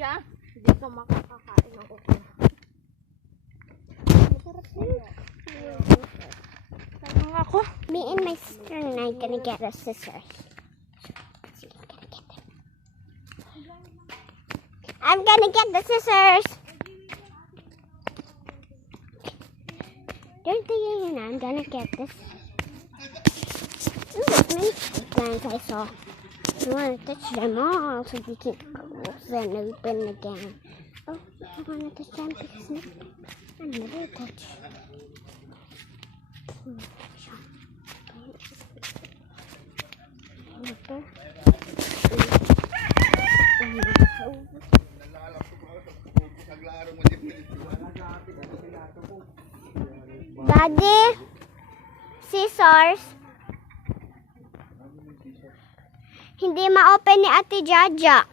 Yeah, hindi ka makakakain ng okra. Tanong ako. Me and my sister and I gonna get a scissors. I'm gonna get the scissors. They're thinking I'm gonna get this. Ooh, there's many plants I saw. I want to touch them all so we can close and open again. Oh, I want to touch them because I never touch. Daddy, scissors. Hindi ma-open ni Ate Jaja.